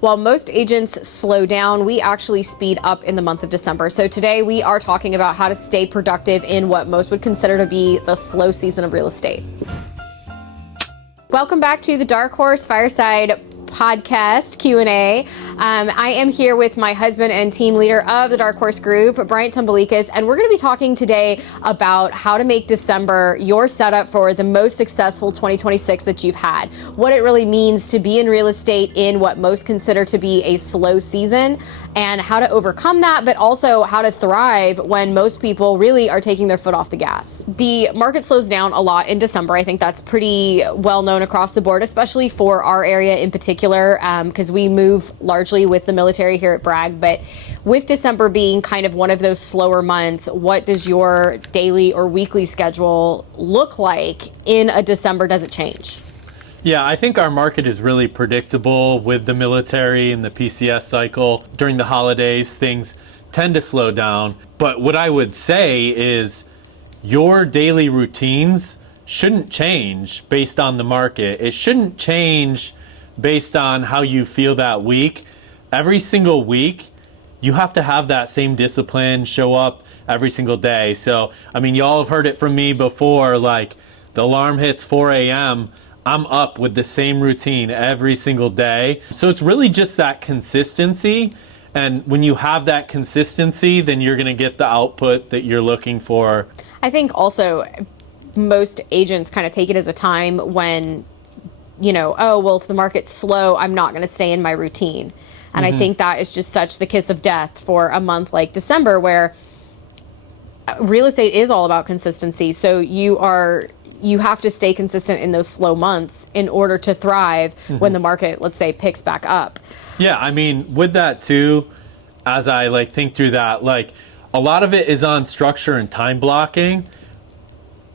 While most agents slow down, we actually speed up in the month of December. So today we are talking about how to stay productive in what most would consider to be the slow season of real estate. Welcome back to the Dark Horse Fireside Podcast Q&A. I am here with my husband and team leader of the Dark Horse Group, Bryant Tumbelekis, and we're going to be talking today about how to make December your setup for the most successful 2026 that you've had. What it really means to be in real estate in what most consider to be a slow season, and how to overcome that, but also how to thrive when most people really are taking their foot off the gas. The market slows down a lot in December. I think that's pretty well known across the board, especially for our area in particular, because we move largely with the military here at Bragg. But with December being kind of one of those slower months, what does your daily or weekly schedule look like in a December? Does it change? Yeah, I think our market is really predictable with the military and the PCS cycle. During the holidays, things tend to slow down. But what I would say is your daily routines shouldn't change based on the market. It shouldn't change based on how you feel that week. Every single week, you have to have that same discipline, show up every single day. So, I mean, y'all have heard it from me before, like the alarm hits 4 a.m., I'm up with the same routine every single day. So it's really just that consistency. And when you have that consistency, then you're going to get the output that you're looking for. I think also most agents kind of take it as a time when, you know, oh, well, if the market's slow, I'm not going to stay in my routine. And I think that is just such the kiss of death for a month like December, where real estate is all about consistency. So you have to stay consistent in those slow months in order to thrive when the market, let's say, picks back up. Yeah, I mean, with that too, as I think through that, a lot of it is on structure and time blocking.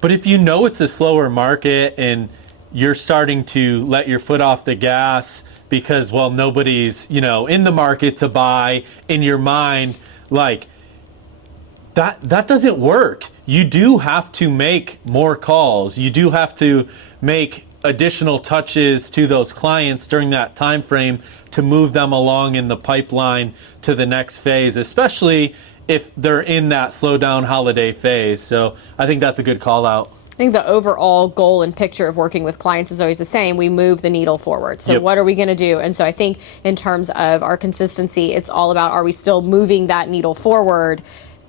But if you know it's a slower market and you're starting to let your foot off the gas because, well, nobody's, in the market to buy, in your mind, that doesn't work. You do have to make more calls. You do have to make additional touches to those clients during that time frame to move them along in the pipeline to the next phase, especially if they're in that slow down holiday phase. So I think that's a good call out. I think the overall goal and picture of working with clients is always the same. We move the needle forward. So what are we going to do? And so I think in terms of our consistency, it's all about, are we still moving that needle forward?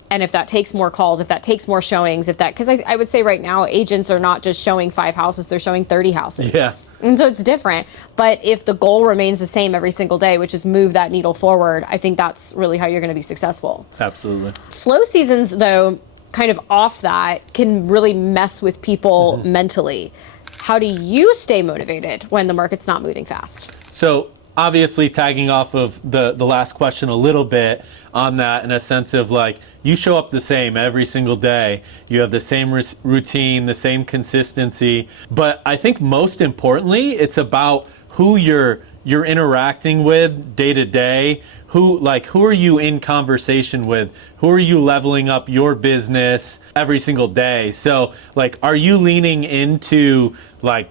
And if that takes more calls, if that takes more showings, because I would say right now, agents are not just showing 5 houses, they're showing 30 houses. Yeah. And so it's different. But if the goal remains the same every single day, which is move that needle forward, I think that's really how you're going to be successful. Absolutely. Slow seasons, though, kind of off that, can really mess with people mentally. How do you stay motivated when the market's not moving fast? So obviously tagging off of the last question a little bit on that, in a sense of you show up the same every single day. You have the same routine, the same consistency. But I think most importantly, it's about who you're interacting with day to day. Who are you in conversation with? Who are you leveling up your business every single day? So are you leaning into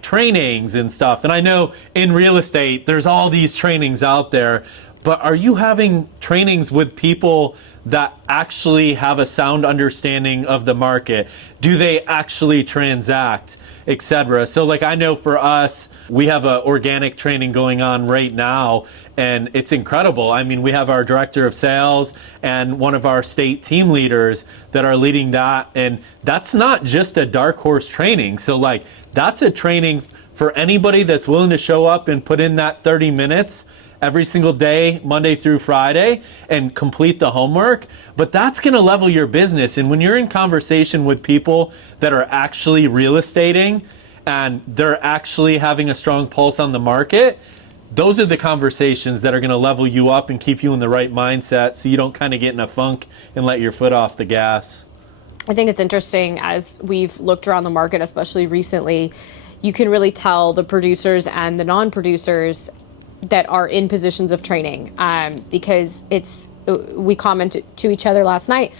trainings and stuff? And I know in real estate, there's all these trainings out there, but are you having trainings with people that actually have a sound understanding of the market? Do they actually transact, etc.? So I know for us, we have an organic training going on right now, and it's incredible. I mean, we have our director of sales and one of our state team leaders that are leading that, and that's not just a Dark Horse training. So that's a training for anybody that's willing to show up and put in that 30 minutes every single day, Monday through Friday, and complete the homework. But that's going to level your business. And when you're in conversation with people that are actually real estating and they're actually having a strong pulse on the market, those are the conversations that are going to level you up and keep you in the right mindset so you don't kind of get in a funk and let your foot off the gas. I think it's interesting, as we've looked around the market, especially recently, you can really tell the producers and the non-producers that are in positions of training, because we commented to each other last night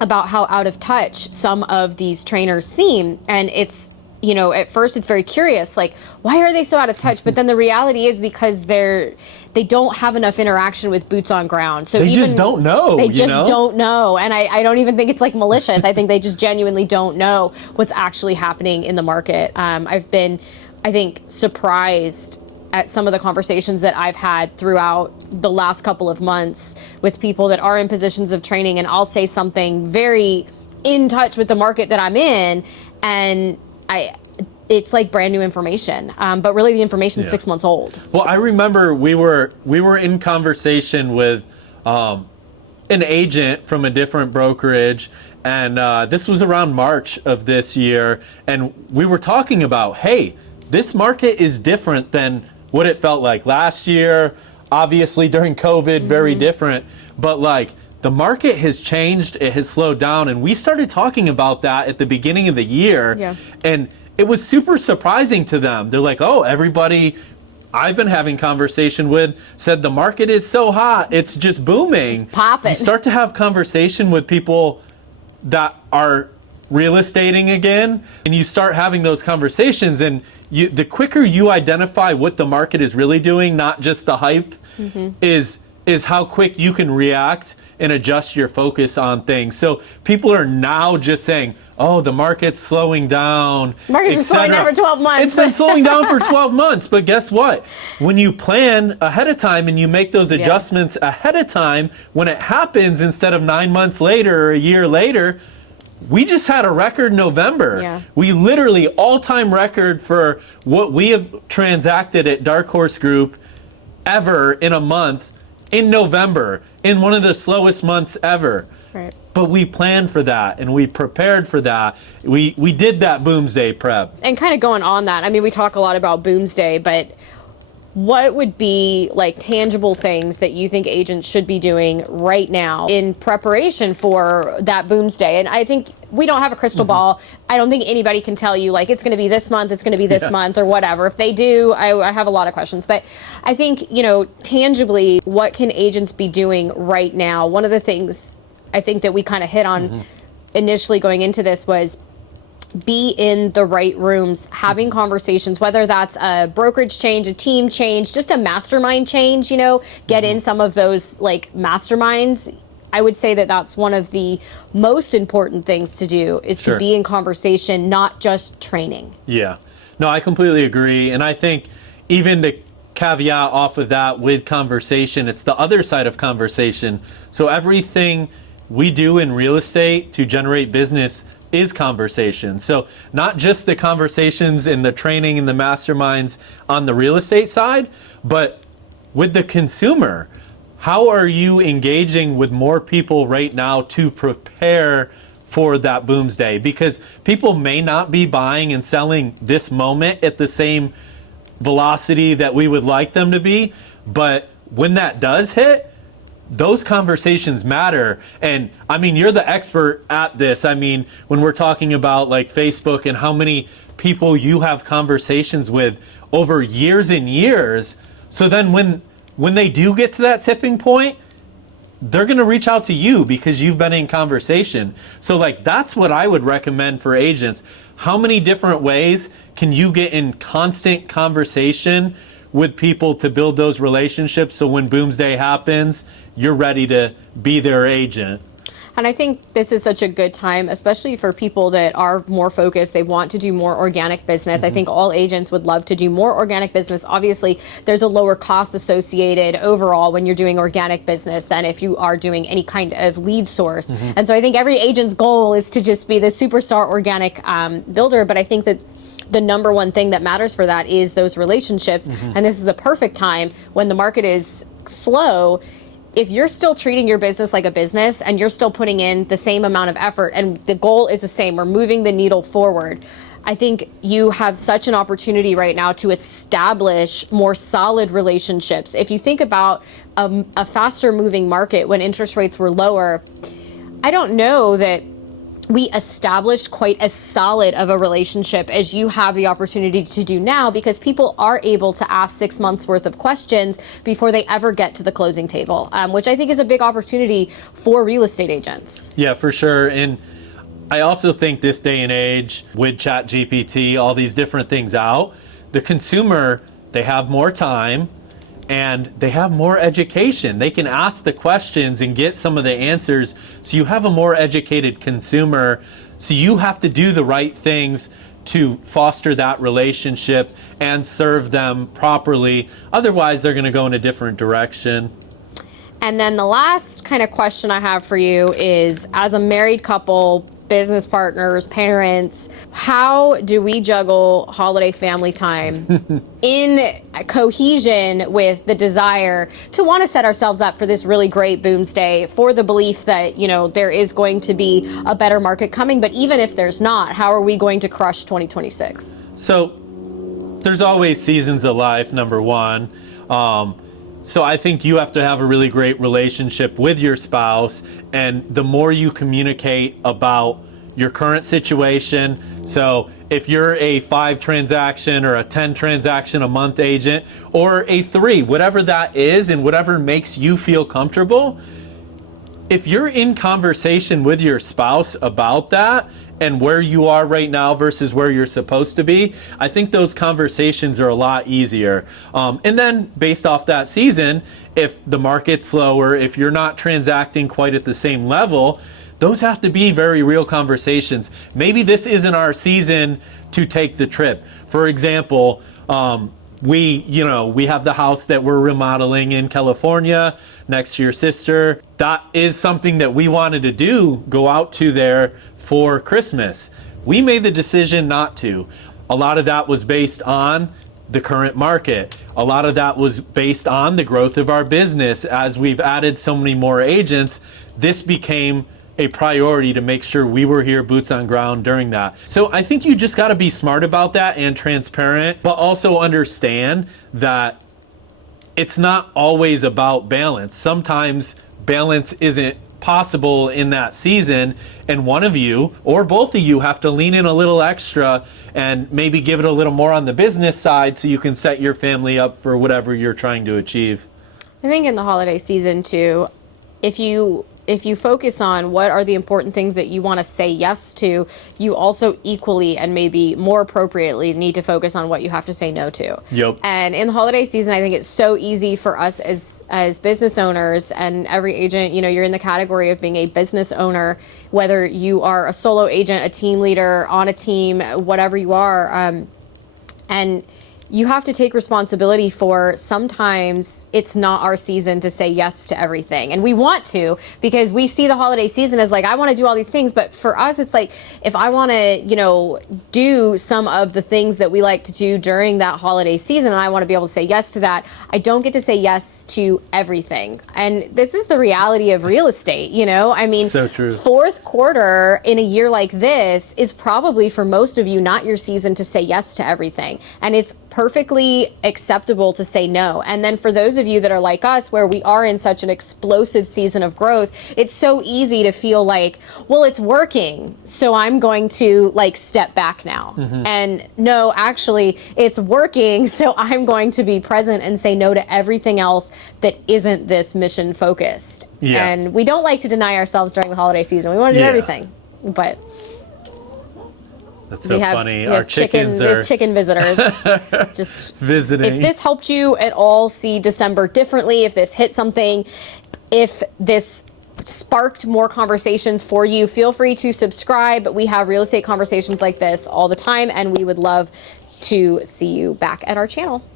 about how out of touch some of these trainers seem, and it's at first it's very curious, like, why are they so out of touch? But then the reality is because they don't have enough interaction with boots on ground. So they just don't know. They just don't know. And I don't even think it's like malicious. I think they just genuinely don't know what's actually happening in the market. I've been, I think, surprised at some of the conversations that I've had throughout the last couple of months with people that are in positions of training, and I'll say something very in touch with the market that I'm in, and it's like brand new information, but really the information's 6 months old. Well, I remember we were in conversation with an agent from a different brokerage, and this was around March of this year, and we were talking about, hey, this market is different than what it felt like last year. Obviously, during COVID, very different, but like, the market has changed, it has slowed down, and we started talking about that at the beginning of the year, and it was super surprising to them. They're like, oh, everybody I've been having conversation with said the market is so hot, it's just booming. Popping. You start to have conversation with people that are real estating again, and you start having those conversations, and the quicker you identify what the market is really doing, not just the hype, is how quick you can react and adjust your focus on things. So people are now just saying, oh, the market's slowing down. Market's been slowing down for 12 months. It's been slowing down for 12 months. But guess what? When you plan ahead of time and you make those adjustments ahead of time, when it happens instead of 9 months later or a year later, we just had a record November. Yeah. We literally all-time record for what we have transacted at Dark Horse Group ever in a month in November, in one of the slowest months ever. Right. But we planned for that and we prepared for that. We did that boomsday prep. And kind of going on that, I mean, we talk a lot about boomsday, but what would be like tangible things that you think agents should be doing right now in preparation for that boomsday? And I think we don't have a crystal ball. I don't think anybody can tell you like it's going to be this month, it's going to be this month or whatever. If they do, I have a lot of questions. But I think, tangibly, what can agents be doing right now? One of the things I think that we kind of hit on initially going into this was be in the right rooms, having conversations, whether that's a brokerage change, a team change, just a mastermind change, get in some of those like masterminds. I would say that that's one of the most important things to do is to be in conversation, not just training. Yeah. No, I completely agree. And I think even to caveat off of that with conversation, it's the other side of conversation. So everything we do in real estate to generate business is conversation. So not just the conversations in the training and the masterminds on the real estate side, but with the consumer. How are you engaging with more people right now to prepare for that boomsday? Because people may not be buying and selling this moment at the same velocity that we would like them to be, but when that does hit, those conversations matter. And I mean, you're the expert at this. I mean, when we're talking about like Facebook and how many people you have conversations with over years and years. So then when they do get to that tipping point, they're going to reach out to you because you've been in conversation. So like, that's what I would recommend for agents. How many different ways can you get in constant conversation with people to build those relationships so when boomsday happens, you're ready to be their agent? And I think this is such a good time, especially for people that are more focused. They want to do more organic business. I think all agents would love to do more organic business. Obviously, there's a lower cost associated overall when you're doing organic business than if you are doing any kind of lead source. And so I think every agent's goal is to just be the superstar organic builder. But I think that the number one thing that matters for that is those relationships. And this is the perfect time when the market is slow. If you're still treating your business like a business and you're still putting in the same amount of effort and the goal is the same, we're moving the needle forward, I think you have such an opportunity right now to establish more solid relationships. If you think about a faster moving market when interest rates were lower, I don't know that we established quite as solid of a relationship as you have the opportunity to do now, because people are able to ask 6 months worth of questions before they ever get to the closing table, which I think is a big opportunity for real estate agents. Yeah, for sure. And I also think this day and age with ChatGPT, all these different things out, the consumer, they have more time and they have more education. They can ask the questions and get some of the answers. So you have a more educated consumer. So you have to do the right things to foster that relationship and serve them properly. Otherwise, they're going to go in a different direction. And then the last kind of question I have for you is, as a married couple, business partners, parents, how do we juggle holiday family time in cohesion with the desire to want to set ourselves up for this really great boomsday, for the belief that, you know, there is going to be a better market coming, but even if there's not, how are we going to crush 2026? So there's always seasons of life, number one. So I think you have to have a really great relationship with your spouse, and the more you communicate about your current situation. So if you're a 5 transaction or a 10 transaction a month agent, or a 3, whatever that is and whatever makes you feel comfortable, if you're in conversation with your spouse about that and where you are right now versus where you're supposed to be, I think those conversations are a lot easier. And then based off that season, if the market's slower, if you're not transacting quite at the same level, those have to be very real conversations. Maybe this isn't our season to take the trip. For example, we have the house that we're remodeling in California next to your sister. That is something that we wanted to do, go out to there for Christmas. We made the decision not to. A lot of that was based on the current market. A lot of that was based on the growth of our business. As we've added so many more agents, this became a priority to make sure we were here, boots on ground during that. So I think you just got to be smart about that and transparent, but also understand that it's not always about balance. Sometimes balance isn't possible in that season, and one of you or both of you have to lean in a little extra and maybe give it a little more on the business side so you can set your family up for whatever you're trying to achieve. I think in the holiday season too, if you focus on what are the important things that you want to say yes to, you also equally and maybe more appropriately need to focus on what you have to say no to. Yep. And in the holiday season, I think it's so easy for us as business owners, and every agent, you know, you're in the category of being a business owner, whether you are a solo agent, a team leader, on a team, whatever you are, and you have to take responsibility for sometimes it's not our season to say yes to everything. And we want to, because we see the holiday season as like, I want to do all these things. But for us, it's like, if I want to, you know, do some of the things that we like to do during that holiday season, and I want to be able to say yes to that, I don't get to say yes to everything. And this is the reality of real estate, you know? I mean, so true. Fourth quarter in a year like this is probably for most of you not your season to say yes to everything. And it's perfectly acceptable to say no. And then for those of you that are like us, where we are in such an explosive season of growth, it's so easy to feel like, well, it's working, so I'm going to like step back now. Mm-hmm. And no, actually, it's working, so I'm going to be present and say no to everything else that isn't this mission focused. Yeah. And we don't like to deny ourselves during the holiday season. We want to do everything, but that's so funny. Our chickens we are have chicken visitors just visiting. If this helped you at all see December differently, if this hit something, if this sparked more conversations for you, feel free to subscribe. We have real estate conversations like this all the time, and we would love to see you back at our channel.